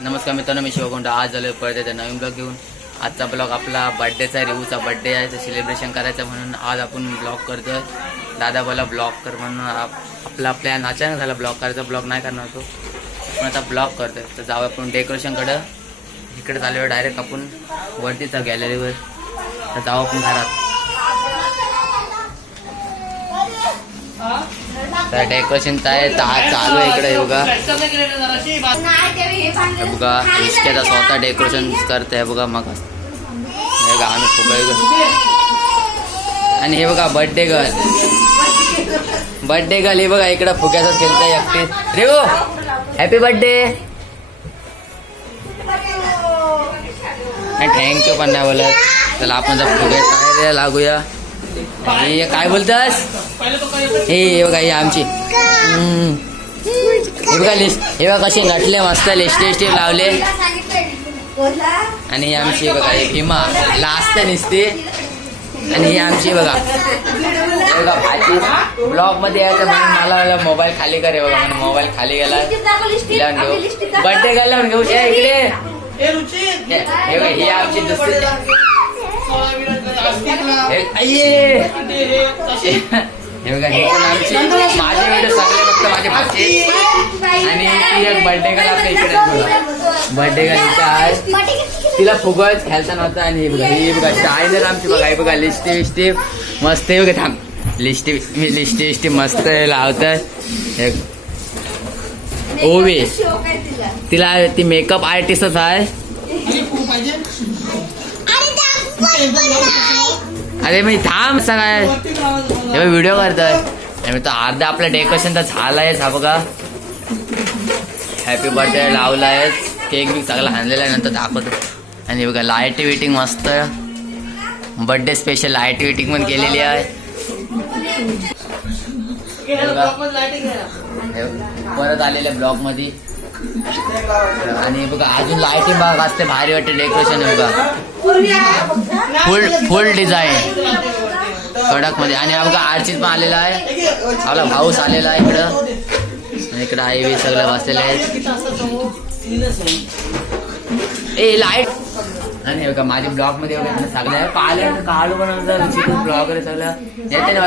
नमस्कार मित्रांनो मी शिवकोंडा आज आलो परत येते नवीन ब्लॉग घेऊन. आजचा ब्लॉग आपला बड्डेचा आहे रिवूचा बड्डे आहे तर सेलिब्रेशन करायचं म्हणून आज आपण ब्लॉग करतोय. दादा बोला ब्लॉग कर म्हणून आप- आपला प्लॅन अचानक झाला ब्लॉग करायचा. ब्लॉग नाही करणार तो. पण आता ब्लॉग करतोय. तर जाऊ आपण डेकोरेशनकडं इकडे चालू डायरेक्ट आपण. वरतीचा गॅलरीवर तर जाऊ आपण घरात. तर डेकोरेशनचं आहे ता- चालू आहे इकडे बघा हे बघा इष्क्याचा स्वतः डेकोरेशन करते बघा मग हे बघा आम्ही फुगा आणि हे बघा बर्थडे गर्ल बर्थडे गर्ल हे बघा इकडं फुग्याचाच खेळतंय एकटे रे हॅपी बर्थडे थँक्यू पण नाही बोलत चला आपण जर फुग्या लागूया हे काय बोलतास? हे बघा ही आमची. हे बघा लिस्ट हे बघा कसे घटले मस्त लिस्ट लिस्ट लावले. आणि ही आमची बघा ही भीमा लास्ट निसते. आणि ही आमची बघा. हे बघा भाजी. ब्लॉगमध्ये यायचं म्हणून मला मोबाईल खाली करे बघा म्हणून मोबाईल खाली गेला. बर्थडे गेला घेऊ इकडे. बघा, ही आमची दुसरी. हे बघा हे पण आमची माझे व्हिडिओ सगळे फक्त माझे भाचे आणि ती एक बर्थडे गर्ल आपल्या इकडे बर्थडे गर्ल इथं आहे तिला फुगत खेळता नव्हता आणि हे बघा हे बघा शायनर आमची बघा हे बघा लिस्टी विस्टी मस्त आहे बघा थांब. लिस्टी मी लिस्टी विस्टी मस्त लावतात हे ओवे तिला ती मेकअप आर्टिस्टच आहे. अरे मी थांब सगळ्या. काय हे व्हिडिओ करतोय. आणि तो अर्धा आपलं डेकोरेशन तर झालायच हा बघा. हॅपी बर्थडे लावलाय. केक बी चांगला आणलेला आहे नंतर दाखवतो. आणि बघा लाइट विटिंग मस्त. बर्थडे स्पेशल लाइट विटिंग पण केलेली आहे. बघा. परत आलेल्या ब्लॉकमध्ये आणि बघा अजून लाईटिंग बघा असते भारी वाटते डेकोरेशन आहे बघा. फुल फुल डिझाईन कडकमध्ये आणि बघा आरचीत पण आलेला आहे. आपला भाऊस आलेला आहे इकडं. आणि इकडं आई बी सगळं बसलेले आहेत. ए लाइट आणि हे बघा माझ्या ब्लॉगमध्ये वगैरे सगळं पाहिलं काढू पण ब्लॉग वगैरे सगळं. येते ना.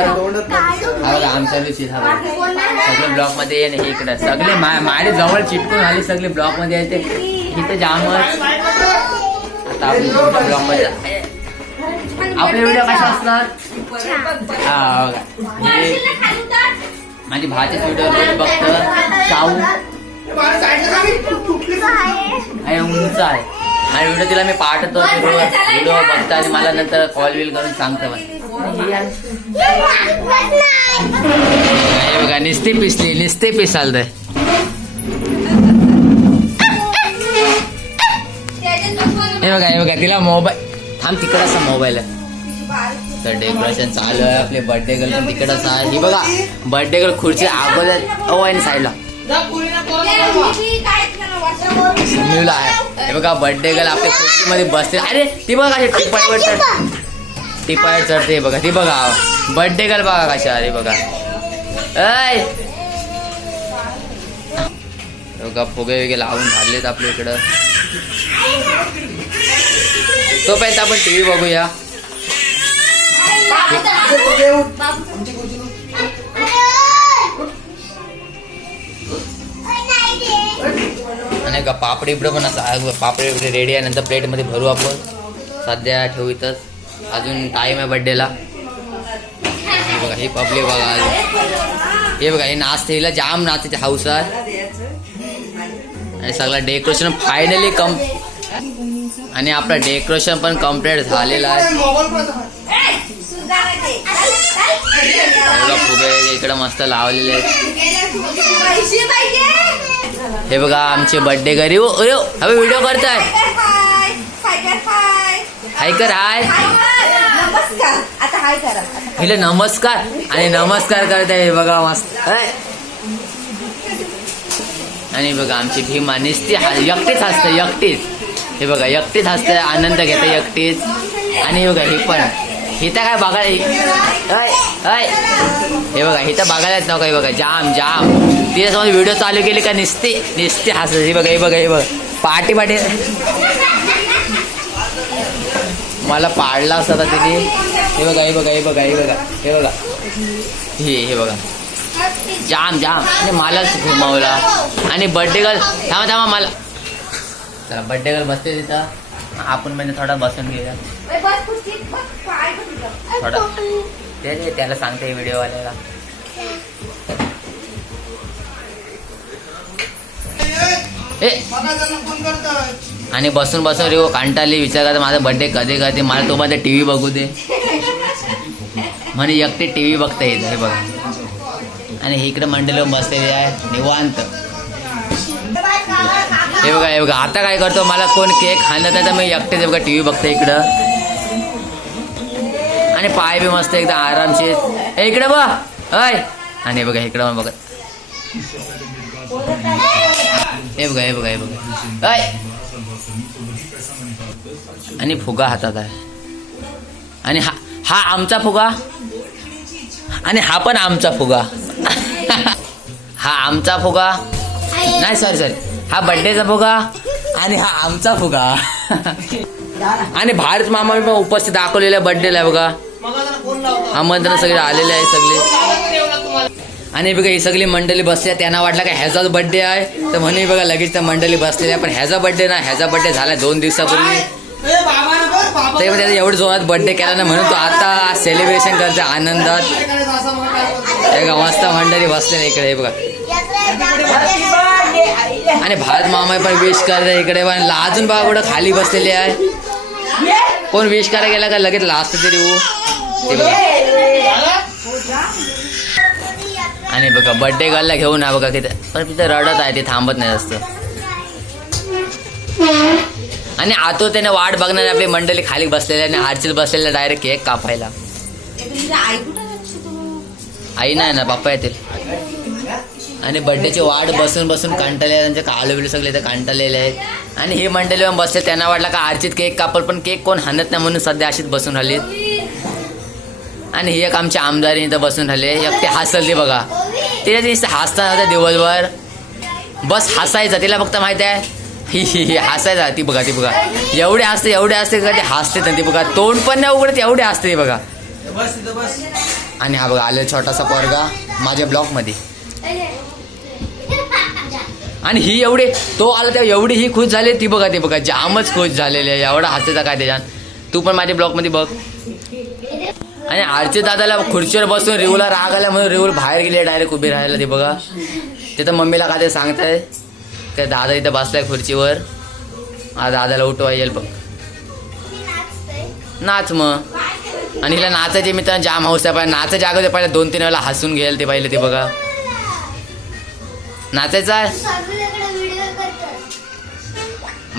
हा आमच्या रुची. सगळे ब्लॉकमध्ये आहे ना इकडं. सगळे माझ्या जवळ चिटकून आले सगळे ब्लॉकमध्ये येते. इथं जामच आता आपण ब्लॉकमध्ये आपले व्हिडिओ कसे असतात माझी भाच्याच व्हिडिओ बघतं शाहू. आहे उंच आहे. आणि व्हिडिओ तिला मी पाठवतो ती व्हिडिओ बघता आणि मला नंतर कॉल बिल करून सांगतं हे बघा निस्ते पिसली निस्ते पिसालतंय हे बघा हे बघा तिला मोबाईल थांब तिकडं असा मोबाईल आहे. तर डेकोरेशन चालू आहे आपले बर्थडे गर्ल पण तिकडंच आहे. ही बघा बर्थडे गर्ल खुर्ची अगोदर ओ आहे साईडला बघा बर्थडे गर्ल आपल्या बसते अरे ती बघा कशी टिपाईवर चढ टिपाईवर चढते बघा ती बघा बर्थडे गर्ल बघा अरे बघा हे बघा फुगे वगे लावून झालेत आपल्या इकडं। तोपर्यंत आपण टीव्ही बघूया। नाही का पापडी इकडं पण असं पापडी इकडे रेडी आहे नंतर प्लेटमध्ये भरू आपण. सध्या ठेवू इथंच. अजून टाईम आहे बड्डेला हे बघा हे पब्लिक बघा अजून. हे बघा हे नाचते हिला जाम नाचते हाऊस आहे. आणि सगळं डेकोरेशन फायनली कम आणि आपलं डेकोरेशन पण कंप्लीट झालेलं आहे. पुढे इकडं मस्त लावलेले आहेत. हे बघा आमचे बर्थडे घरी. ओ हवे व्हिडिओ करताय. हाय कर हाय नमस्कार हिले नमस्कार आणि नमस्कार करताय हे बघा मस्त. आणि बघा आमची भीम निसती एकटीच हसते एकटीच. हे बघा एकटीच हसते आनंद घेते एकटीच. आणि बघा हे पण. इथं काय बघायला हे बघा इथं बघायला येत नका हे बघा जाम जाम. तिच्यासमोर व्हिडिओ चालू केली का निसते? निसते हसत हे बघा हे बघा हे बघा. पार्टी पाटी मला पाडला असता तर तिने. हे बघा हे बघा हे बघा हे बघा हे बघा. हे हे बघा. जाम जाम. आणि मलाच घुमावला. आणि बर्थडे गर्ल थांबा थांबा मला. चला बर्थडे गर्ल बसते तिथं. आपण म्हणजे थोडा बसून घेऊया. थोडा. ते त्याला सांगते व्हिडिओवाल्याला. ए आणि बसून बसून रे कांटाली विचार करता माझा बर्थडे कधी कधी? मला तो मध्ये टी व्ही बघू दे. म्हणे एकटे टी व्ही बघता येत हे बघा. आणि इकडे मंडळी बसलेली आहे निवांत. हे बघा हे बघा. आता काय करतो? मला कोण केक खाणं तर मी एकटेच बघा. टी व्ही बघते इकडं. आणि पाय बी मस्त एकदम आरामशीर. हे इकडे बघ. अय आणि बघा इकडं बघा. हे बघा हे बघा हे बघा. अय आणि फुगा हातात आहे. आणि हा हा आमचा फुगा. आणि हा पण आमचा फुगा. हा आमचा फुगा. नाही सॉरी सॉरी हा बर्थडेचा फुगा? आणि हा आमचा फुगा. आणि भारत मामा पण उपस्थित दाखवलेल्या बर्थडेला आहे बघा. आमंत्रण सगळे आलेले आहे सगळे. आणि बघा ही सगळी मंडळी बसल्या. त्यांना वाटलं का ह्याचाच बर्थडे आहे. तर म्हणून बघा लगेच त्या मंडळी बसलेल्या. पण ह्याचा बर्थडे ना ह्याचा बर्थडे झाला दोन दिवसापूर्वी. ते त्याचा एवढं जोरात बर्थडे केला ना म्हणून तो आता सेलिब्रेशन करतो आनंदात. मस्त मंडळी बसलेल्या इकडे हे बघा. आणि भारत मामा पण विश करते इकडे पण. अजून बघा कुठं खाली बसलेले आहे. कोण विश करायला गेला का? लगेच लास्ट तरी हो आणि बघा बर्थडे गर्लला घेऊन ना बघा तिथे पण तिथे रडत आहे ते थांबत नाही जास्त. आणि आतो त्याने वाट बघणारी आपली मंडळी खाली बसलेली आणि आरचीत बसलेल्या डायरेक्ट केक कापायला. आई नाही ना पप्पा येतील. आणि बर्थडेची वाट बसून बसून कंटाळले त्यांचे बिळे सगळे इथे कंटाळलेले आहेत. आणि ही मंडळी पण बसले. त्यांना वाटलं का आरचीत केक कापल पण केक कोण हाणत नाही म्हणून सध्या अशीच बसून राहिलीत. आणि ही एक आमची आमदारी इथं बसून राहिले. एक ते हसलती बघा. तिला ती हसता होता दिवसभर. बस हसायचं. तिला फक्त माहिती आहे ही ही ही हसायचा. ती बघा ती बघा. एवढे असते एवढे असते का ते हसते ना ती बघा. तोंड पण नाही उघडत एवढे असते ती बघा. आणि हा बघा आले छोटासा पोरगा माझ्या ब्लॉकमध्ये आणि ही एवढी तो आला तेव्हा एवढी ही खुश झाली ती बघा ती बघा जामच खुश झालेली आहे. एवढा हसायचा काय त्याच्यात? तू पण माझ्या ब्लॉकमध्ये बघ. आणि आरचे दादाला खुर्चीवर बसून रिवला राग आला म्हणून रिवल बाहेर गेले डायरेक्ट उभी राहायला ते बघा. तिथं मम्मीला काय ते सांगताय? ते दादा इथं बसलाय खुर्चीवर. आ दादाला उठवा येईल बघ. नाच मग. आणि हिला नाचायचे मित्रांनो जाम हौस आहे. पाहिजे नाचायच्या अगोदर पहिले दोन तीन वेळा हसून घेईल ते पहिले ते बघा. नाचायचं आहे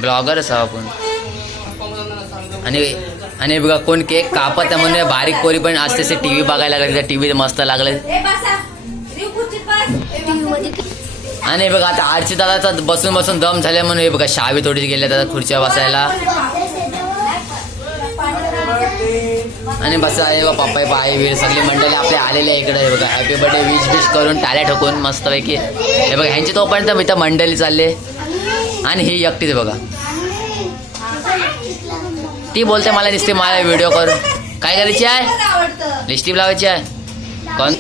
ब्लॉगरच आहो आपण. आणि आणि बघा कोण केक कापत आहे म्हणून बारीक पोरी पण असते असे टी व्ही बघायला लागले टी व्ही मस्त लागले. आणि बघा आता आरची दादाचा बसून बसून दम झाल्या म्हणून हे बघा शावी थोडी गेल्या दादा खुर्च्या बसायला. आणि बस आहे बघा पप्पा पाय वीर सगळी मंडळी आपले आलेले आहे इकडे. हे बघा हॅपी बर्थडे विश बिश करून टाल्या ठोकून मस्तपैकी. हे बघा ह्यांची तोपर्यंत इथं मंडळी चालले. आणि ही एकटीच बघा. ती बोलते मला दिसते मला व्हिडिओ कर काय करायची आहे. लिस्टिप लावायची आहे. कोण?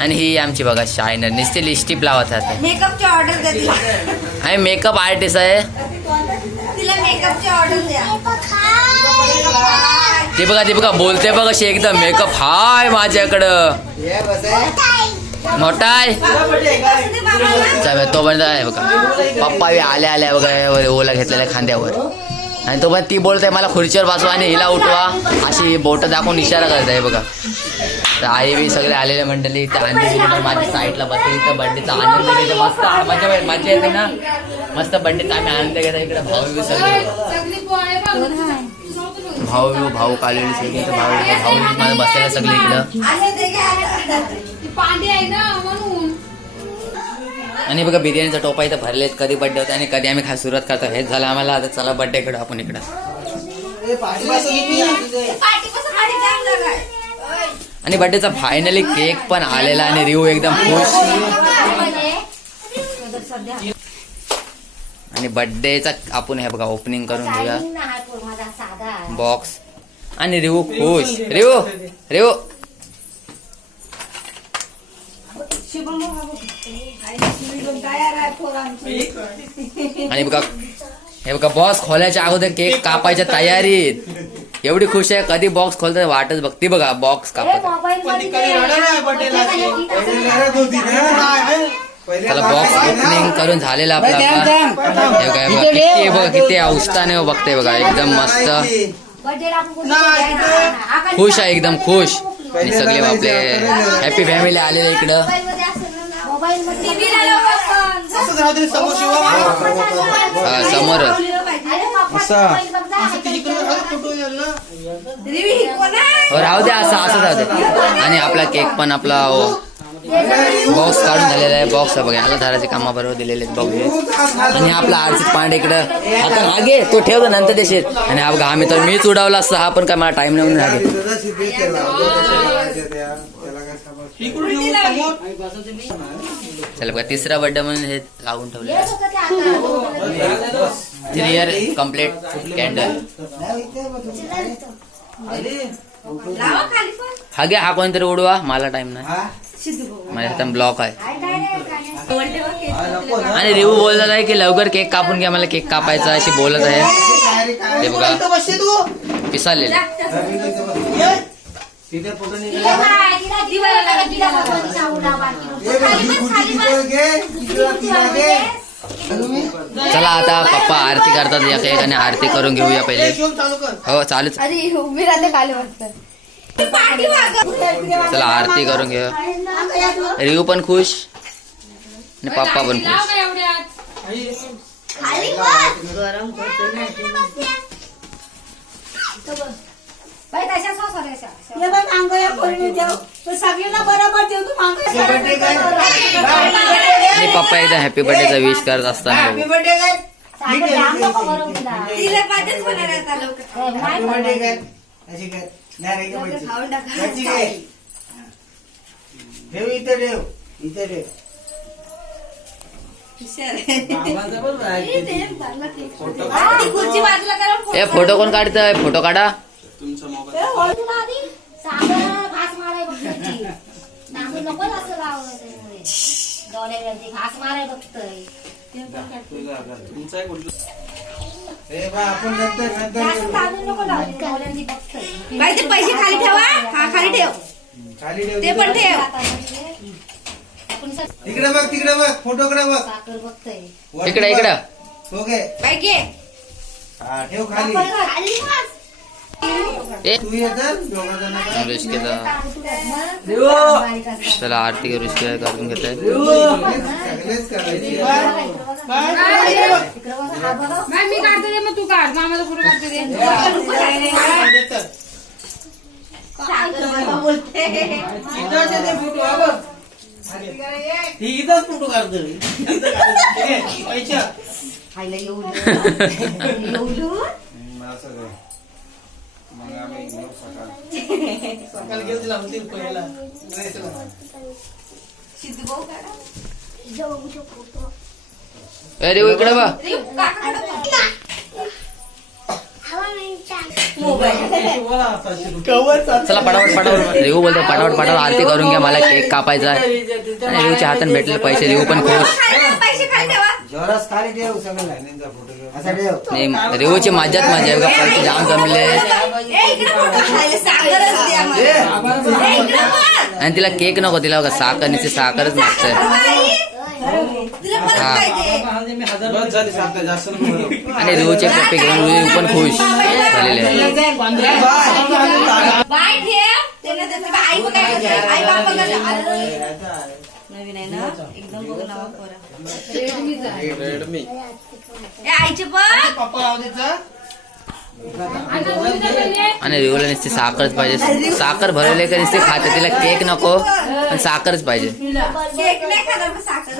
आणि ही आमची बघा शायनर नुसती लिस्टिप लावत मेकअपची ऑर्डर तिला. आणि मेकअप आर्टिस्ट आहे. तिला मेकअपची ऑर्डर द्या. ती बघा ती बघा बोलते बघा अशी एकदम मेकअप हाय माझ्याकडं. मोठा आहे तो दे आहे बघा. पप्पा बी आल्या आल्या बघा ओला घेतलेल्या खांद्यावर. आणि तो पण ती बोलते मला खुर्चीवर बसवा आणि हिला उठवा. अशी बोट दाखवून इशारा करत आहे बघा. तर आई बी सगळे आलेले मंडळी तर आणली माझ्या साईडला बसली तर बर्थडेचा आनंद घेते मस्त. मजा मजा येते ना. मस्त बर्थडेचा आम्ही आनंद घेतो इकडे भाऊ बी सगळे. भाऊ भाऊ कालेली सगळे तर भाऊ भाऊ माझं बसायला सगळे इकडं. आणि बघा बिर्याणीचा टोपा इथं भरले कधी बड्डे होते आणि कधी आम्ही खा सुरुवात करतो. हेच झालं आम्हाला. आता चला बड्डे कडे आपण इकडं. आणि बड्डेचा फायनली केक पण आलेला आणि रिव्ह एकदम खुश. आणि बर्थडेचा आपण हे बघा ओपनिंग करून घेऊया. बॉक्स आणि रिवू खुश. रिवू रिवू आणि बघा हे बघा बॉक्स खोलायच्या अगोदर केक कापायच्या तयारीत. एवढी खुश आहे कधी बॉक्स खोलतात वाटच बघती बघा. बॉक्स ए, चला बॉक्स ओपनिंग करून झालेला आपला. हे बघा किती बघा किती अवस्थाने बघते बघा एकदम मस्त. खुश आहे एकदम खुश. आणि सगळे आपले हॅपी फॅमिली आलेले इकडं. समोर हा, ही? हो, राहू दे असं असं राहू दे. आणि आपला केक पण आपला बॉक्स काढून झालेला आहे बॉक्स बघा. याला धराचे कामाबरोबर दिलेले आहेत बॉक्स आणि आपला आरसित पांडे इकडं. आता मागे तो ठेवतो नंतर देशील. आणि हा बघा आम्ही तर मीच उडावला असता हा पण काय मला टाइम नाही म्हणून चला बघा तिसरा बड्डे म्हणून हे लावून ठेवले थ्री इयर कंप्लीट कॅन्डल हा गे हा कोणतरी उडवा मला टाइम नाही. माझ्या हातात ब्लॉक आहे. आणि रिवू बोलत आहे की लवकर केक कापून घ्या मला केक कापायचा अशी बोलत आहे. ते बघा. इथं पिसालेले. चला आता पप्पा आरती करतात या केक आणि आरती करून घेऊया पहिले. हो चालू अरे उभी राहते काल वाटतं चला आरती करून घेऊया रिवू पण खुश आणि पप्पा पण खुश. गरम हो हे पप्पा एकदा हॅपी बर्थडेचा विश करत असताना हॅपी. बर्थडे नाही नाही घ्यायची. खाऊन टाका. घ्यायची काय? ठेव इथं ठेव इथं ठेव हुशार आहे. ते भरलं केक. हा, ती खुर्ची बाजूला करा फोटो ए फोटो कोण काढतंय फोटो काढा तुला आधी साखर घास माराय बघतोय नांदू नको असं लावलं त्यामुळे. डोळ्यावरती घास माराय बघतोय आपण नंतर बाई ते पैसे खाली ठेवा. हा खाली ठेव. खाली ठेव ते पण ठेव. तिकडे बघ तिकडे बघ. फोटोकडे बघ. इकडे. इकडं. घे बाई घे. हा ठेव खाली. खाली बस. ए तू येतात दोघं जण का? ऋषिकेचा बारीक असतात. चला आरती ऋषिकेला करून घेत आहे सगळेच इकडे चला पटापट पटापट. रिवू बोलतो पटापट पटापट. आरती करून घ्या मला केक कापायचा आहे. हातात भेटले पैसे रिवू पण खुश. जोरात खाली ठेव सगळं असा ठेव आणि रिवूची मजाच मजा आहे. बघा जाम जमले. ए. आणि तिला केक नको तिला बघा साखर नुसती साखरच मस्त आहे बाई, तुला परत हा. पाहिजे बस झाली साखर जास्त नको. आणि रिवूचे कप्पे घेऊन रिवू पण खुश झालेले आहे बाय ठेव. त्याला त्याचं बा- आई आई बाप नवीन आहे ना? एकदम बघ नवा पोरा. आईचे आणि रिवूला नुसती साखरच पाहिजे. साखर भरवले का नुसती खाते. तिला केक नको पण साखरच पाहिजे साखर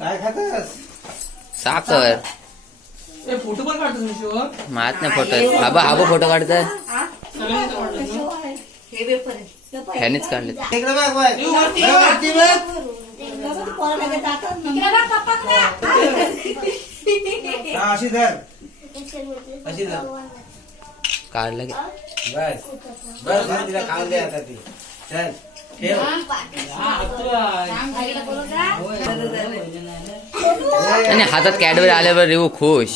काय खातस? फोटो पण काढतो मी शिवर मात नाही फोटो आबा आबा फोटो काढताय हे। पेपर आहे ह्यानेच काढले इकडे बघ बघ. वरती बघ. इकडे बघ, पप्पा कडे. हा, अशी धर अशी धर काढलं की बस। बस बस, तिला खाऊन दे आता ती चल ठेव हा, तू आहे. आईला बोलून जा. आणि हातात कॅडबरी आल्यावर रेऊ खुश।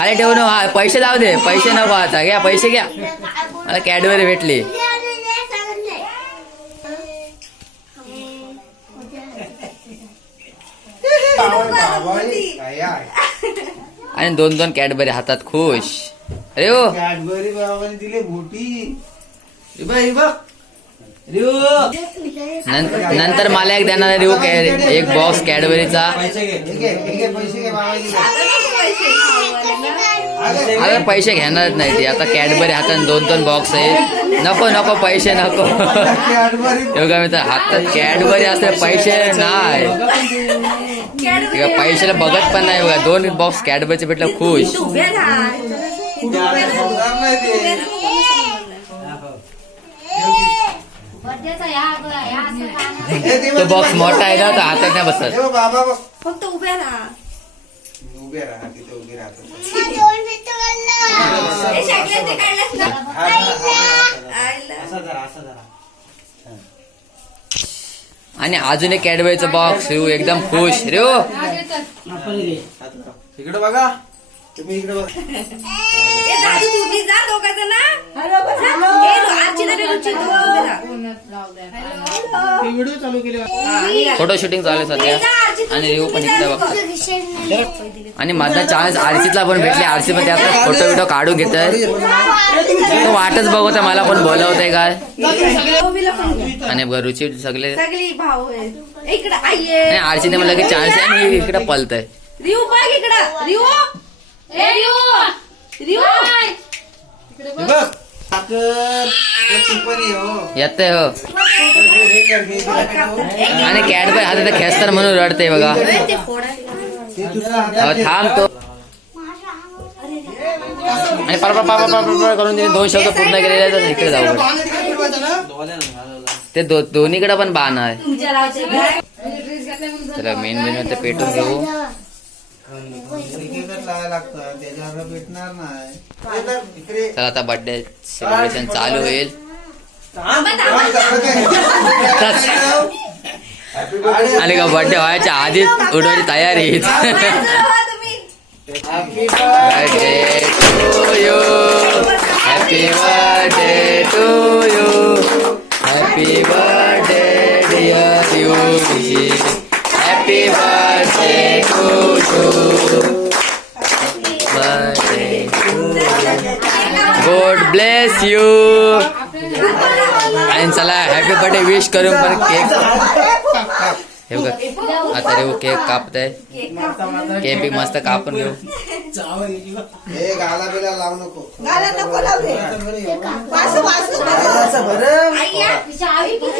खाली ठेवून हा पैसे जाऊ दे पैसे नको आता घ्या पैसे घ्या. मला कॅडबरी भेटली? आणि दोन दोन कॅडबरी हातात खुश. अरे हो. कॅडबरी बाबाने दिली मोठी हे बघ. नं- नंतर मला एक देणार कॅ- एक बॉक्स कॅडबरीचा. अरे पैसे आता पैसे घेणारच नाही ती. आता कॅडबरी हातात दोन दोन बॉक्स आहे. नको नको पैसे नको. एवढा मी तर हातात कॅडबरी असते पैसे नाही. पैशाला बघत पण नाही बघा. दोन बॉक्स कॅडबरीचे भेटलं खुश. तो बॉक्स मोठा आहे ना तर हातात नाही बसत. फक्त उभ्या राहा. उभे राहा तिथे उभे राहतात हे हा, हा, हा, हा. आणि अजून एक कॅडबरीचं बॉक्स रेऊ एकदम खुश. रेऊ इकडे बघा. तुम्ही इकडे बघा. ए, दादू तू बी जा दोघांचं ना ए, आजची तरी रुची तू उभी राहा. व्हिडिओ चालू केले निघाला. फोटो शूटिंग चालू आहे सध्या. आणि रेऊ पण इकडे जा, बघ आणि माझा चान्स आरसीतला पण भेटले. आरसी मध्ये आता फोटो बिटो काढून घेत तो वाटच बघत आहे, मला पण बोलवत आहे काय पण. आणि बघ, रुची सगळे आहे. आरसीने मला की चान्स आहे आणि इकडे पलतय रिऊ बघ! हे साखर पण हो येत हो तर. आणि कॅडबरी हातात खेचतात म्हणून रडते बघा ते फोडायला ते दुसरा हातात अहो, घे. थांब तो आणि पापा पापा पापा करून तिने दोन शब्द पूर्ण केलेले आहेत आणि इकडे जाऊ बरं. बांगडी काय फिरवायचं ना? ते दो, दोन्हीकडे पण बाण आहे मेन मेन ते पेटून घेऊ तर आता बर्थडे सेलिब्रेशन चालू होईल. आणि का बर्थडे व्हायच्या आधीच उडवायची तयारी. birthday. Birthday to you happy birthday to you happy birthday dear you happy birthday God bless you आणि चला हॅपी बर्थडे विश करून पण केक हे बघा आता रे केक कापत आहे केक बी मस्त कापून घेऊ हे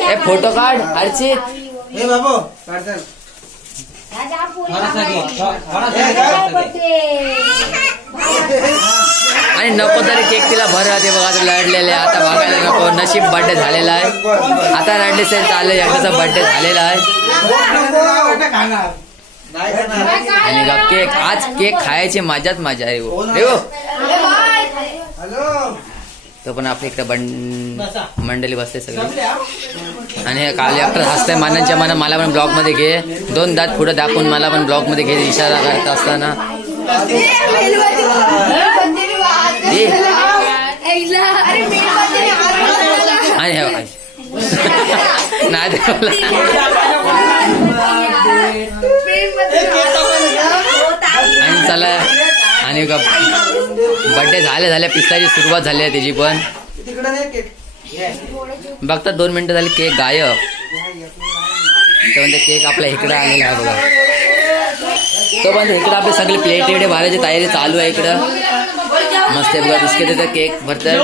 हे फोटो काढ अर्चित हे बाबू काढतात राजा पोरी हे काय? बर्थडे आणि नको तरी केक तिला भर राहते बघा आता लढलेले आता बघायला नको. नशीब बर्थडे झालेला आहे. आता रडले सर चालले यांचा बर्थडे झालेला आहे. आणि का केक आज केक खायची मजाच मजा आहे हो. तो पण आपल्या इकडे बंड मंडळी बसते सगळे. आणि काल डॉक्टर हसतंय मानांच्या मना मला पण ब्लॉकमध्ये घे. दोन दात पुढे दाखवून मला पण ब्लॉकमध्ये घे. इशारा करत असताना. आणि हे नाही ते आणि चला. आणि बर्थडे झाले झाले. पिस्ताची सुरुवात झाली आहे त्याची पण. बघता दोन मिनिटं झाली केक गायब. तर म्हणजे केक आपल्या इकडं आलेला आहे बघा. तो पण इकडं आपले सगळे प्लेट एवढे भरायची तयारी चालू आहे इकडं. मस्त आहे बघा बिस्किट येतं केक भरतात.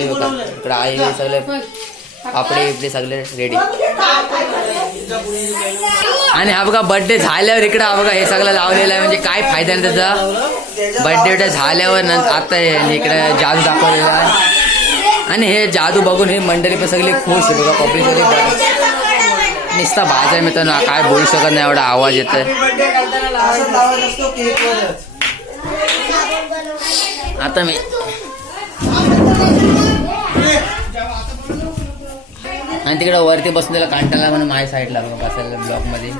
इकडं हे सगळे पापडे इकडे सगळे रेडी आणि हा बघा बर्थडे झाल्यावर इकडं हा बघा हे सगळं लावलेलं आहे. म्हणजे काय फायदा आहे त्याचा. बर्थडे झाल्यावर नंतर आता इकडे जादू दाखवलेला आहे. आणि हे जादू बघून हे मंडळी पण सगळी खुश आहे बघा पब्लिक नुसता बाजार मित्रांनो काय बोलू शकत नाही एवढा आवाज केकवरच आता मी आणि तिकडे वरती बसून त्याला कांटाला म्हणून माझ्या साईडला बघा बसायला ब्लॉकमध्ये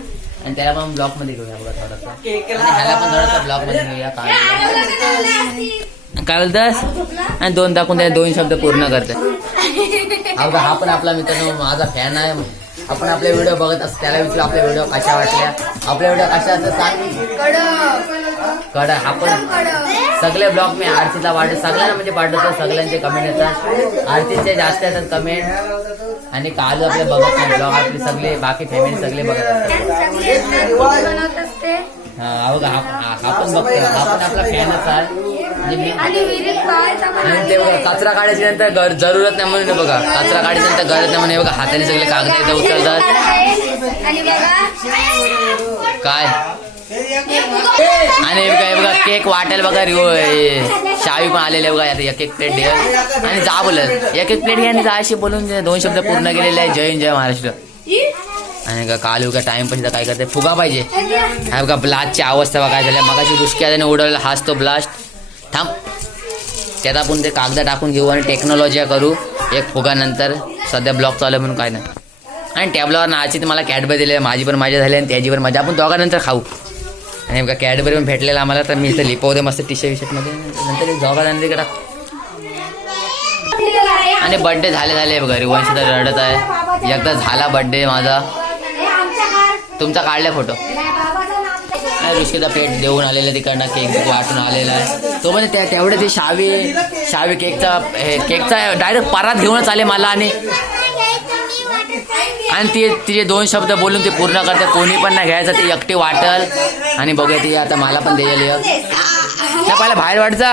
आणि त्याला पण ब्लॉकमध्ये घेऊया बघा थोडासा आणि ह्याला पण थोडासा ब्लॉकमध्ये घेऊया काढूया काय बोलतास आणि दोन दाखवून त्याला दोन शब्द पूर्ण करते. हा बघा, हा पण आपला मित्रांनो माझा फॅन आहे. आपण आपले व्हिडिओ बघत असतो त्याला विचारू आपले व्हिडिओ कशा वाटल्या? आपल्या व्हिडिओ कशा असतात सांग. कड आपण सगळे ब्लॉग मी आरतीला वाटत सगळ्यांना म्हणजे पाठवतो सगळ्यांचे कमेंट येतात. आरतीचे जास्त येतात कमेंट आणि काल आपले बघत नाही ब्लॉग आपले सगळे बाकी फॅमिली सगळे बघत असतात. बघा हा हा- हा पण बघतो. हा पण आपला फॅनच आहे म्हणजे आणि ते बघा कचरा काढायची नंतर जरूरत नाही म्हणून बघा कचरा काढायची नंतर गरज नाही म्हणून बघा हाताने सगळे कागद एकदा उचलतात. आणि बघा. काय? आणि हे बघा केक वाटायला बघा रिओ हे शावी पण आलेले बघा एक एक प्लेट द्या आणि जा बोलत. एक एक प्लेट घ्या आणि जा अशी बोलून दोन शब्द पूर्ण केलेले आहे. जय हिंद, जय महाराष्ट्र. आणि का काल बघा टाइम पण काय करते? फुगा पाहिजे. हा का ब्लास्टची अवस्था काय झाल्या. मगाशी दुष्की त्याने उडवलेला हाच तो ब्लास्ट थांब. त्यात आपण ते कागद टाकून घेऊ आणि टेक्नॉलॉजी करू. एक फुगानंतर सध्या ब्लॉक चालू आहे म्हणून काय नाही. आणि टॅबलावर नाची तर मला कॅडबरी दिले माझी पण मजा झाली आणि त्याची पण मजा आपण दोघानंतर खाऊ. आणि का कॅडबरी पण भेटलेला आम्हाला. तर मी इथं लिपवते मस्त टी शर्ट विशर्टमध्ये नंतर एक दोघांनंतर आणि बड्डे झाले झाले. बघा रिवांश तर रडत आहे. एकदा झाला बड्डे माझा. तुमचा काढलाय फोटो. नाही ऋषीचा प्लेट देऊन आलेला तिकडनं केक वाटून आलेला आहे. तो म्हणजे त्या तेवढे ते शावी शावी केकचा केकचा डायरेक्ट परात घेऊनच आले मला आणि आणि ती तिचे दोन शब्द बोलून ते पूर्ण करते कोणी पण नाही घ्यायचं ते एकटी वाटल. आणि बघूया ती आता मला पण देईल. त्या पहिला बाहेर वाटचा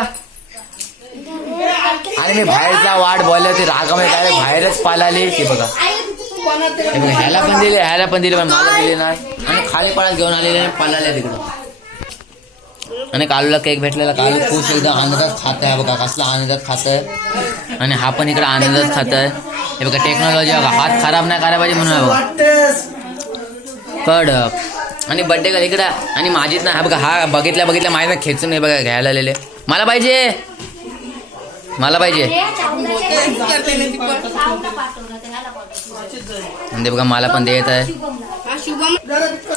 आणि मी बाहेरचा वाट बोलले ती रागामध्ये काय बाहेरच पालाली. ती बघा हे बघा, ह्याला पण दिले ह्याला पण दिले पण मला दिले नाही. आणि खाली पळात घेऊन आलेले आणि पळाले तिकडं. आणि कालूला केक भेटलेला कालू खुश एकदम आनंदात खात आहे बघा कसला आनंदात खात आहे आणि हा पण इकडे आनंदात खात आहे हे बघा टेक्नॉलॉजी बघा हात खराब नाही करायला पाहिजे म्हणून बघा. कडक. आणि बड्डे का इकडं आणि माझीच ना हा बघा हा बघितल्या बघितल्या माझ्या खेचून हे बघा घ्यायला आलेले. मला पाहिजे. मला पाहिजे. आणि ते बघा मला पण देत आहे.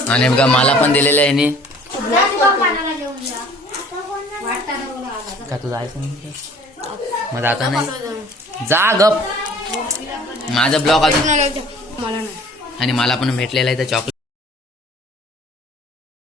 आणि बघा मला पण दिलेलं आहे ह्यानी का तू जायचं मग जाता नाही. जा गप. माझा ब्लॉग अजून. आणि मला पण भेटलेला आहे चॉकलेट